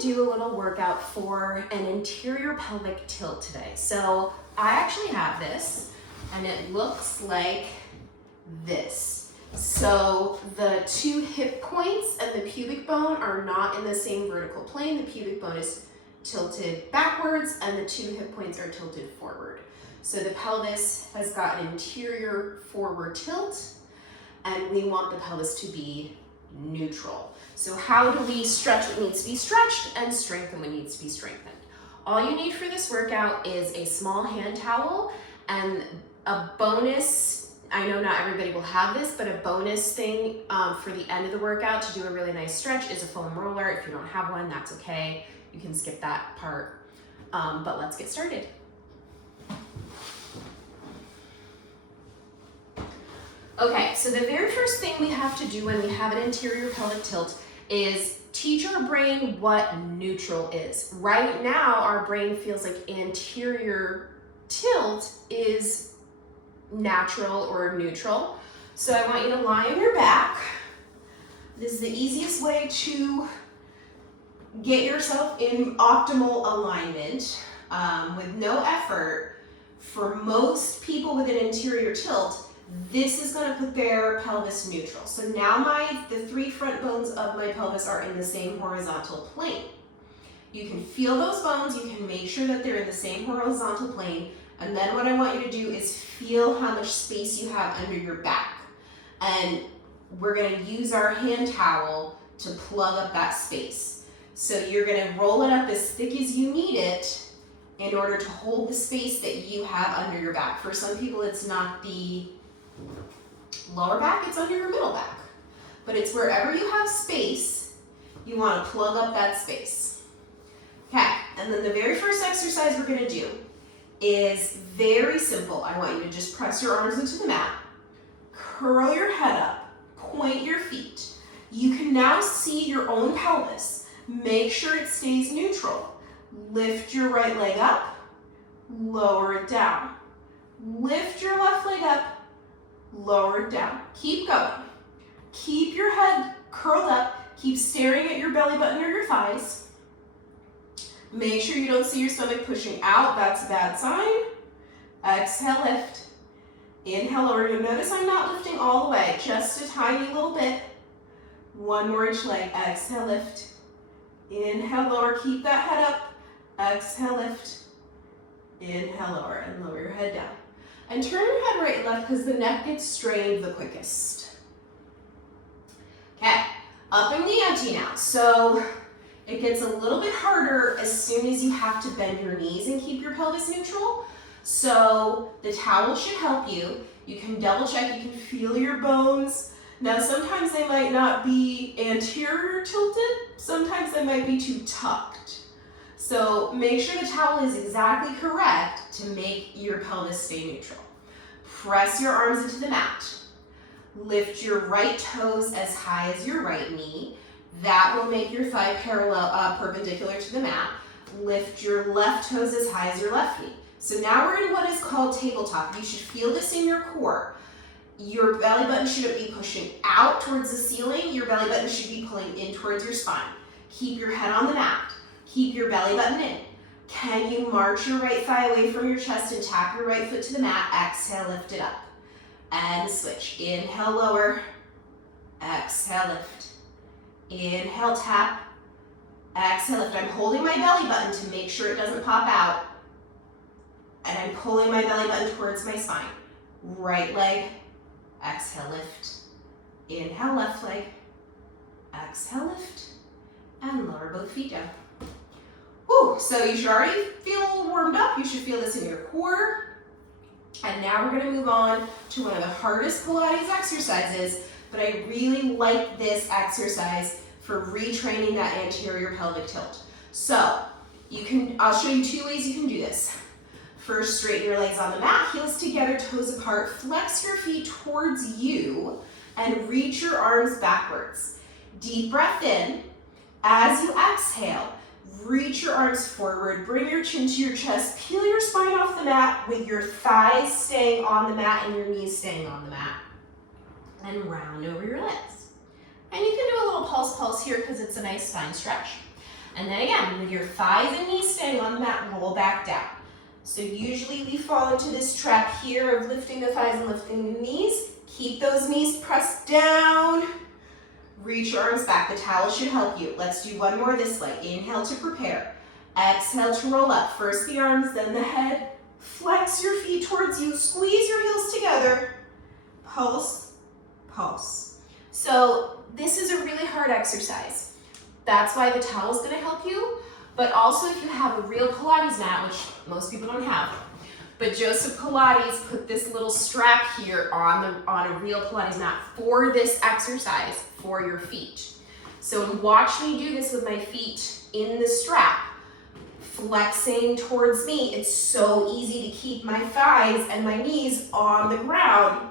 to do a little workout for an anterior pelvic tilt today. So I actually have this, and it looks like this. So the two hip points and the pubic bone are not in the same vertical plane. The pubic bone is tilted backwards and the two hip points are tilted forward. So the pelvis has got an anterior forward tilt, and we want the pelvis to be neutral. So how do we stretch what needs to be stretched and strengthen what needs to be strengthened? All you need for this workout is a small hand towel and a bonus, I know not everybody will have this, but a bonus thing for the end of the workout to do a really nice stretch is a foam roller. If you don't have one, that's okay. You can skip that part, but let's get started. Okay, so the very first thing we have to do when we have an anterior pelvic tilt is teach our brain what neutral is. Right now, our brain feels like anterior tilt is natural or neutral. So I want you to lie on your back. This is the easiest way to get yourself in optimal alignment with no effort. For most people with an anterior tilt, this is going to put their pelvis neutral. So now the three front bones of my pelvis are in the same horizontal plane. You can feel those bones, you can make sure that they're in the same horizontal plane, and then what I want you to do is feel how much space you have under your back. And we're going to use our hand towel to plug up that space. So you're going to roll it up as thick as you need it in order to hold the space that you have under your back. For some people, it's not the lower back, it's under your middle back. But it's wherever you have space, you want to plug up that space. Okay, and then the very first exercise we're going to do is very simple. I want you to just press your arms into the mat, curl your head up, point your feet. You can now see your own pelvis. Make sure it stays neutral. Lift your right leg up, lower it down. Lift your left leg up, lower it down. Keep going. Keep your head curled up. Keep staring at your belly button or your thighs. Make sure you don't see your stomach pushing out. That's a bad sign. Exhale, lift. Inhale, lower. You'll notice I'm not lifting all the way, just a tiny little bit. One more each leg. Exhale, lift. Inhale, lower. Keep that head up. Exhale, lift. Inhale, lower, and lower your head down. And turn your head right and left because the neck gets strained the quickest. Okay, up in the ante now. So it gets a little bit harder as soon as you have to bend your knees and keep your pelvis neutral. So the towel should help you. You can double check, you can feel your bones. Now sometimes they might not be anterior tilted, sometimes they might be too tucked. So make sure the towel is exactly correct to make your pelvis stay neutral. Press your arms into the mat. Lift your right toes as high as your right knee. That will make your thigh perpendicular to the mat. Lift your left toes as high as your left knee. So now we're in what is called tabletop. You should feel this in your core. Your belly button shouldn't be pushing out towards the ceiling. Your belly button should be pulling in towards your spine. Keep your head on the mat. Keep your belly button in. Can you march your right thigh away from your chest and tap your right foot to the mat? Exhale, lift it up. And switch. Inhale, lower. Exhale, lift. Inhale, tap. Exhale, lift. I'm holding my belly button to make sure it doesn't pop out. And I'm pulling my belly button towards my spine. Right leg. Exhale, lift. Inhale, left leg. Exhale, lift. And lower both feet down. Woo, so you should already feel warmed up. You should feel this in your core. And now we're gonna move on to one of the hardest Pilates exercises, but I really like this exercise for retraining that anterior pelvic tilt. So I'll show you two ways you can do this. First, straighten your legs on the mat, heels together, toes apart, flex your feet towards you, and reach your arms backwards. Deep breath in. As you exhale, reach your arms forward, bring your chin to your chest, peel your spine off the mat with your thighs staying on the mat and your knees staying on the mat. And round over your legs. And you can do a little pulse here because it's a nice spine stretch. And then again, with your thighs and knees staying on the mat, roll back down. So usually we fall into this trap here of lifting the thighs and lifting the knees. Keep those knees pressed down. Reach your arms back. The towel should help you. Let's do one more this way. Inhale to prepare. Exhale to roll up. First the arms, then the head. Flex your feet towards you. Squeeze your heels together. Pulse, pulse. So this is a really hard exercise. That's why the towel is going to help you. But also if you have a real Pilates mat, which most people don't have, but Joseph Pilates put this little strap here on a real Pilates mat for this exercise for your feet. So watch me do this with my feet in the strap, flexing towards me. It's so easy to keep my thighs and my knees on the ground.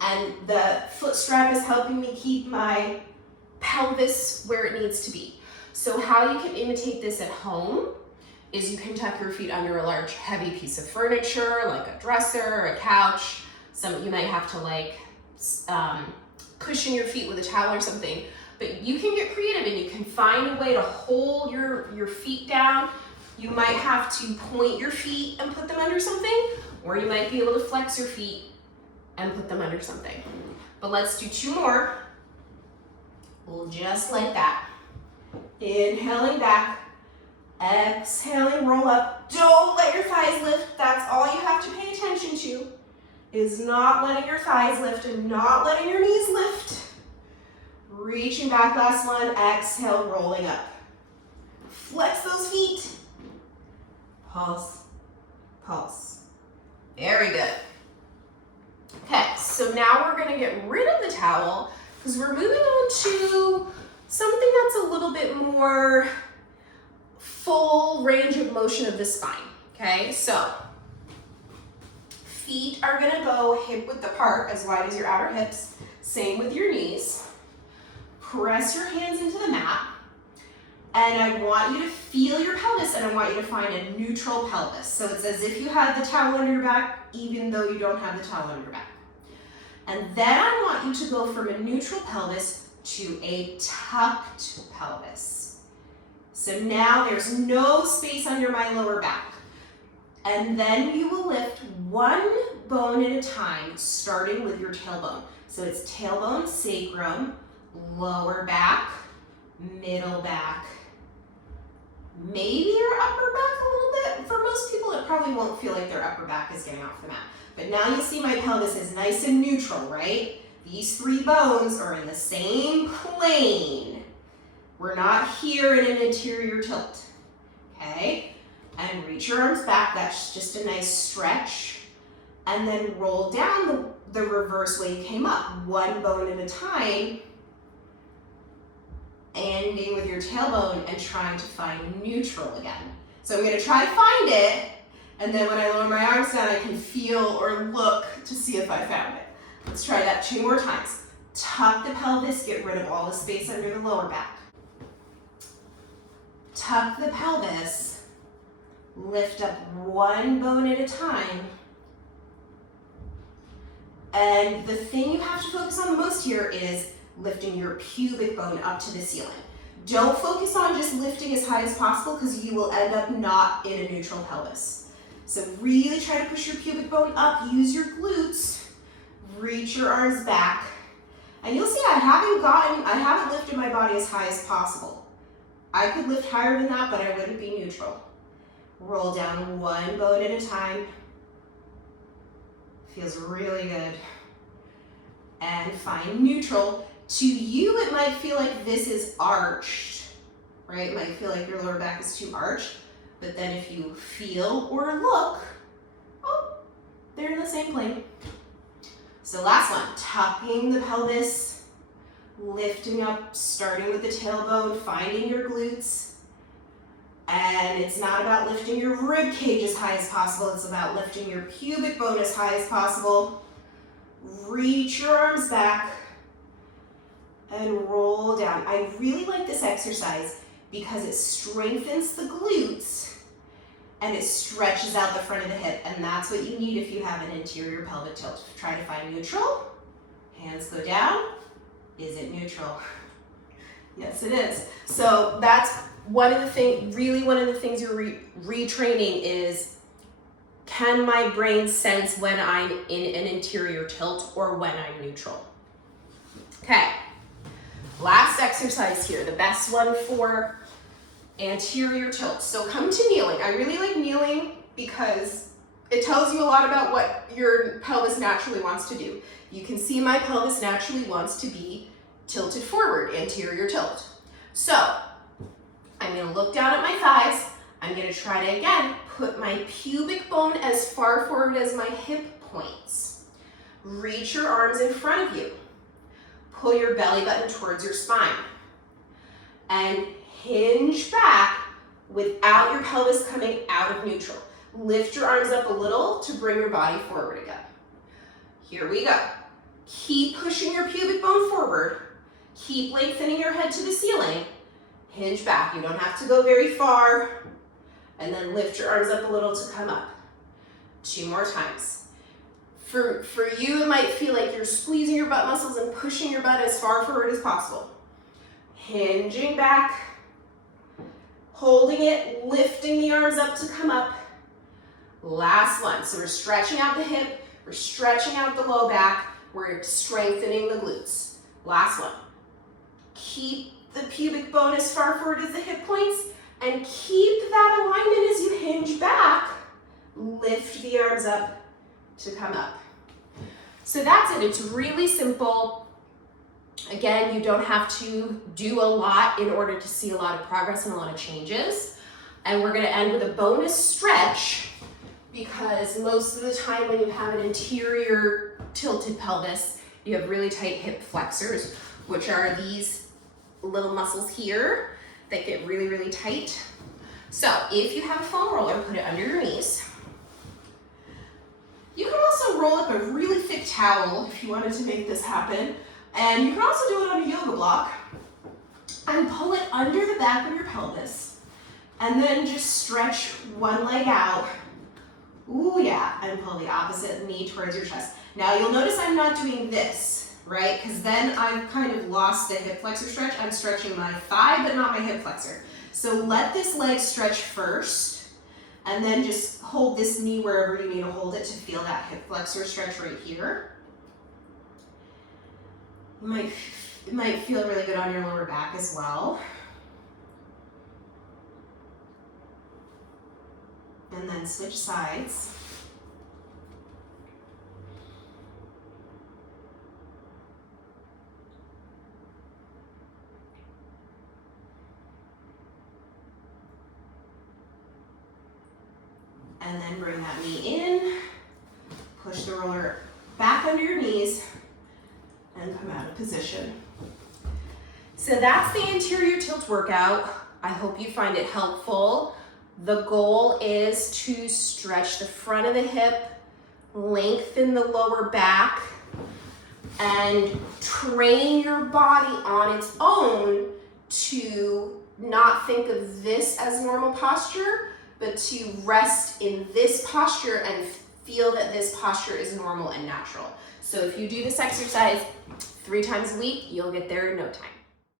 And the foot strap is helping me keep my pelvis where it needs to be. So how you can imitate this at home is you can tuck your feet under a large heavy piece of furniture, like a dresser or a couch. You might have to cushion your feet with a towel or something, but you can get creative and you can find a way to hold your feet down. You might have to point your feet and put them under something, or you might be able to flex your feet and put them under something. But let's do 2 more, just like that. Inhaling back, exhaling, roll up. Don't let your thighs lift. That's all you have to pay attention to, is not letting your thighs lift and not letting your knees lift. Reaching back, last one. Exhale, rolling up. Flex those feet. Pulse, pulse. Very good. Okay, so now we're gonna get rid of the towel because we're moving on to something that's a little bit more full range of motion of the spine, okay? So, feet are gonna go hip width apart, as wide as your outer hips. Same with your knees. Press your hands into the mat, and I want you to feel your pelvis, and I want you to find a neutral pelvis. So it's as if you had the towel under your back, even though you don't have the towel under your back. And then I want you to go from a neutral pelvis to a tucked pelvis. So now there's no space under my lower back. And then you will lift one bone at a time, starting with your tailbone. So it's tailbone, sacrum, lower back, middle back, maybe your upper back a little bit. For most people, it probably won't feel like their upper back is getting off the mat. But now you see my pelvis is nice and neutral, right? These 3 bones are in the same plane. We're not here in an anterior tilt, okay? And reach your arms back. That's just a nice stretch. And then roll down the reverse way you came up, one bone at a time, ending with your tailbone and trying to find neutral again. So I'm gonna try to find it, and then when I lower my arms down, I can feel or look to see if I found it. Let's try that 2 more times. Tuck the pelvis, get rid of all the space under the lower back. Tuck the pelvis, lift up one bone at a time. And the thing you have to focus on the most here is lifting your pubic bone up to the ceiling. Don't focus on just lifting as high as possible because you will end up not in a neutral pelvis. So really try to push your pubic bone up, use your glutes, reach your arms back. And you'll see I haven't lifted my body as high as possible. I could lift higher than that, but I wouldn't be neutral. Roll down one bone at a time. Feels really good. And find neutral. To you, it might feel like this is arched, right? It might feel like your lower back is too arched. But then if you feel or look, oh, they're in the same plane. So last one, tucking the pelvis, lifting up, starting with the tailbone, finding your glutes. And it's not about lifting your rib cage as high as possible. It's about lifting your pubic bone as high as possible. Reach your arms back and roll down. I really like this exercise because it strengthens the glutes and it stretches out the front of the hip. And that's what you need if you have an anterior pelvic tilt. Try to find neutral. Hands go down. Is it neutral? Yes, it is. So that's one of the things you're retraining is, can my brain sense when I'm in an anterior tilt or when I'm neutral? Okay, last exercise here, the best one for anterior tilt. So come to kneeling. I really like kneeling because it tells you a lot about what your pelvis naturally wants to do. You can see my pelvis naturally wants to be tilted forward, anterior tilt. So I'm gonna look down at my thighs. I'm gonna try to, again, put my pubic bone as far forward as my hip points. Reach your arms in front of you. Pull your belly button towards your spine. And hinge back without your pelvis coming out of neutral. Lift your arms up a little to bring your body forward again. Here we go. Keep pushing your pubic bone forward. Keep lengthening your head to the ceiling. Hinge back. You don't have to go very far. And then lift your arms up a little to come up. 2 more times. For you, it might feel like you're squeezing your butt muscles and pushing your butt as far forward as possible. Hinging back. Holding it, lifting the arms up to come up. Last one. So we're stretching out the hip, we're stretching out the low back, we're strengthening the glutes. Last one. Keep the pubic bone as far forward as the hip points and keep that alignment as you hinge back. Lift the arms up to come up. So that's it. It's really simple. Again, you don't have to do a lot in order to see a lot of progress and a lot of changes. And we're going to end with a bonus stretch, because most of the time when you have an anterior tilted pelvis, you have really tight hip flexors, which are these little muscles here that get really, really tight. So if you have a foam roller, put it under your knees. You can also roll up a really thick towel if you wanted to make this happen. And you can also do it on a yoga block and pull it under the back of your pelvis. And then just stretch one leg out. Ooh, yeah, and pull the opposite knee towards your chest. Now you'll notice I'm not doing this, right? Because then I've kind of lost the hip flexor stretch. I'm stretching my thigh, but not my hip flexor. So let this leg stretch first, and then just hold this knee wherever you need to hold it to feel that hip flexor stretch right here. It might feel really good on your lower back as well. And then switch sides. And then bring that knee in, push the roller back under your knees, and come out of position. So that's the anterior tilt workout. I hope you find it helpful. The goal is to stretch the front of the hip, lengthen the lower back, and train your body on its own to not think of this as normal posture, but to rest in this posture and feel that this posture is normal and natural. So if you do this exercise 3 times a week, you'll get there in no time.